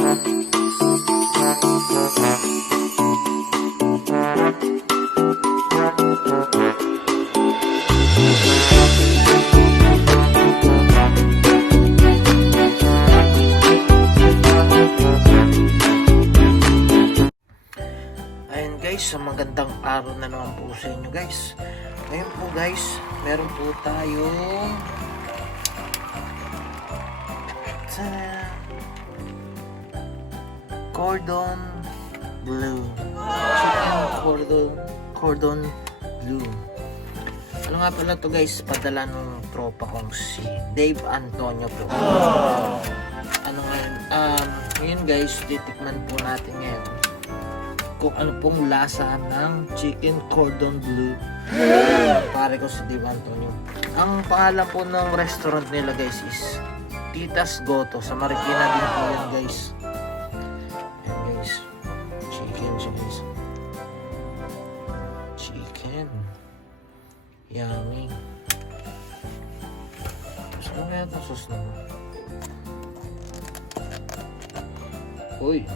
Guys, magandang araw na naman po sa inyo guys. Ngayon po guys, meron po tayong Cordon Bleu. Chicken Cordon Bleu. Ano nga pala to guys? Padala nung tropa kong si Dave Antonio po. Ano ngayon? Ngayon guys, titikman po natin ngayon kung ano pong lasa ng chicken cordon bleu. Pare ko si Dave Antonio. Ang pangalan po ng restaurant nila guys is Titas Goto. Sa Marikina din po yan guys. Yan guys. Chicken siya guys. Chicken. Yummy. Gusto ko kaya itong sauce naman. Uy.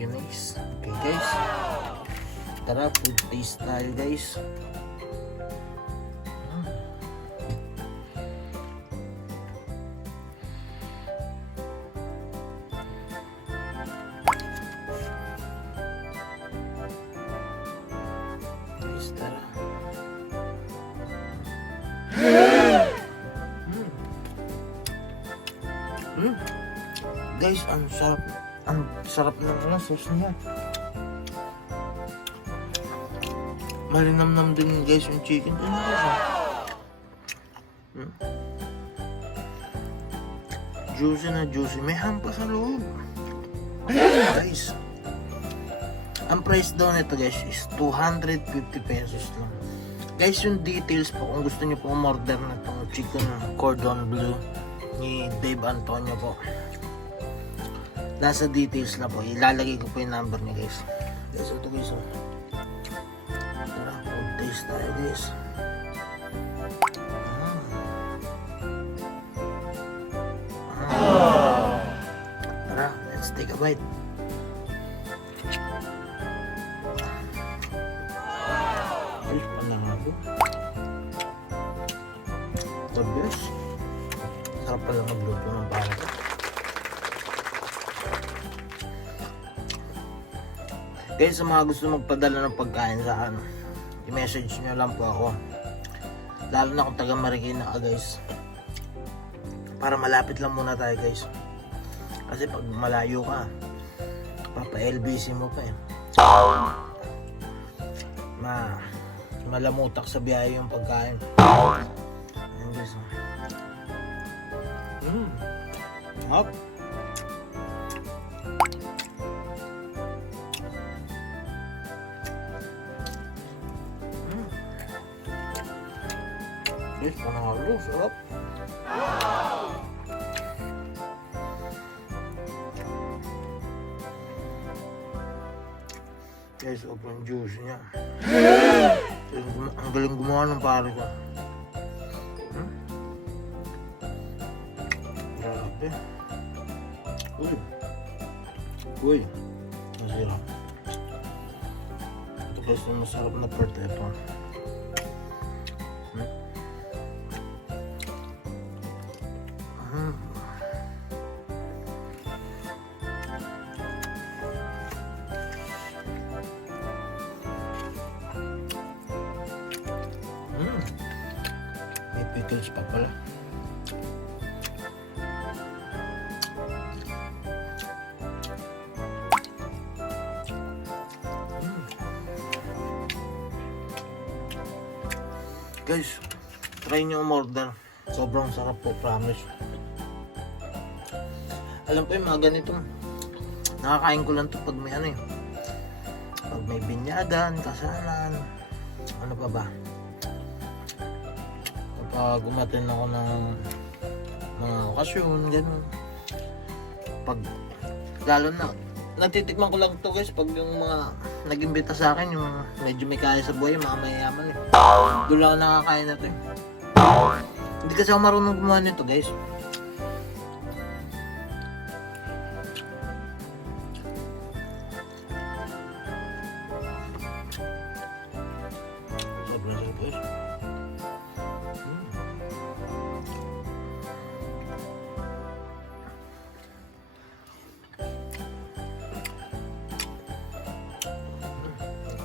Nice. Okay guys, tara food taste tayo guys. Guys, tara. Guys, ang sarap ng sauce niya. Malinamnam din guys yung chicken. Juicy na juicy. May hampa sa loob. Guys, ang price daw nito guys is 250 pesos lang. Guys, yung details po kung gusto niyo po umorder na itong chicken cordon bleu ni Dave Antonio po, nasa details na po. Ilalagay ko po yung number niya guys. Guys, ito guys. Tara, food taste tayo guys. Tara, let's take a bite. Guys, pananga po. The best. Sarap pala magluto ng pare ko. Guys, sa mga gusto magpadala ng pagkain sa akin, i-message nyo lang po ako. Lalo na kung taga Marikina ka guys. Para malapit lang muna tayo guys. Kasi pag malayo ka, papa-LBC mo pa eh. Malamutak sa biyahe yung pagkain. Ayan guys. Hop. Guys, panalo, sarap. Guys, sobrang juice niya. Ang galing gumawa ng pare ko. Grabe. Uy. Masarap. Ito guys, yung masarap na part ito. May pickles pa pala. Guys, try nyo umorder. Sobrang sarap po, promise. Alam ko yung mga ganito, nakakain ko lang to pag may ano eh. Pag may binyagan, kasalan, ano pa ba? Kapag umaten ako ng mga okasyon, gano'n. Pag, lalo na, natitikman ko lang to guys pag yung mga nag-imbita sa akin, yung medyo may kaya sa buhay, mga mayayaman eh. Doon lang ako nakakain na to eh. Hindi kasi ako marunong gumawa nito guys.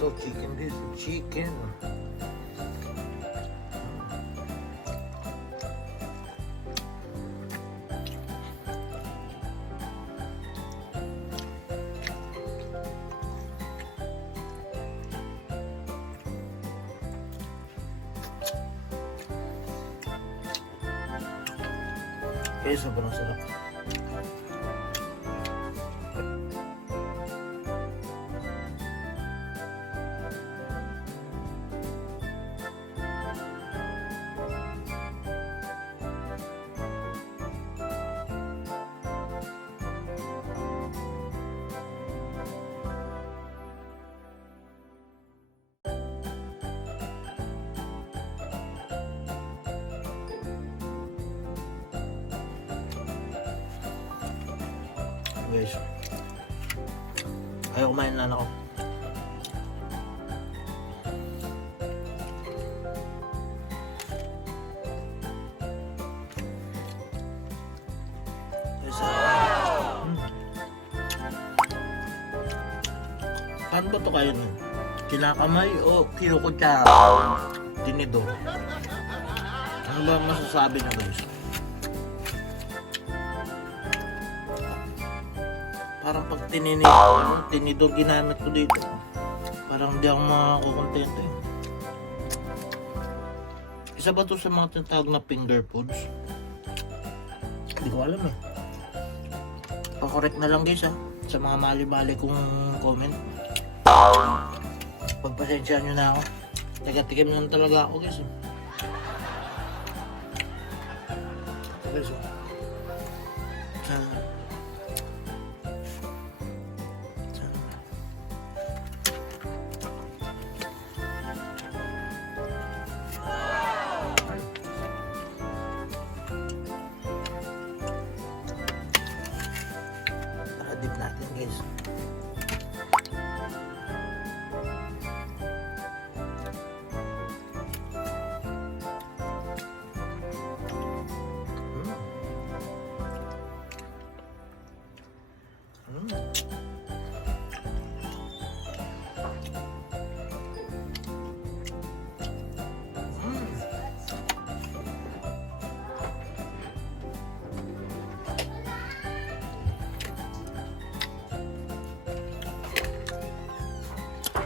dito, chicken dito, chicken. Kaya sobrang sarap. Guys, ayaw kumain na ako. Guys, paano ba ito kayo nun? Kinakamay o kinukutsara? Tinidor. Ano ba masasabi nyo guys? Parang pag tinidor ginamit ko dito, parang hindi ako makakontento eh. Isa ba ito sa mga tinatawag na finger foods? Hindi ko alam eh. Pa-correct na lang guys sa mga mali-mali kong comment. Pagpasensyahan nyo na ako. Taga-tikim lang talaga ako guys. Guys, dip natin guys.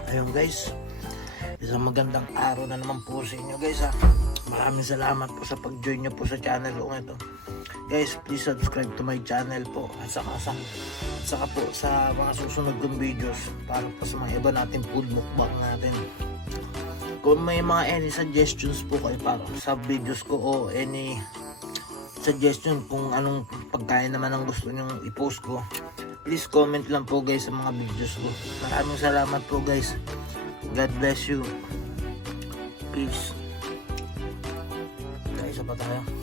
Ayun guys, isang magandang araw na naman po sa inyo guys Maraming salamat po sa pag-join nyo po sa channel ko ito. Guys, please subscribe to my channel po at saka po sa mga susunod kong videos para po sa mga iba nating food mukbang natin. Kung may mga any suggestions po kayo para sa videos ko o any suggestion kung anong pagkain naman ang gusto nyong i-post ko, please comment lang po guys sa mga videos ko. Maraming salamat po guys. God bless you. Peace. Guys, isa pa tayo.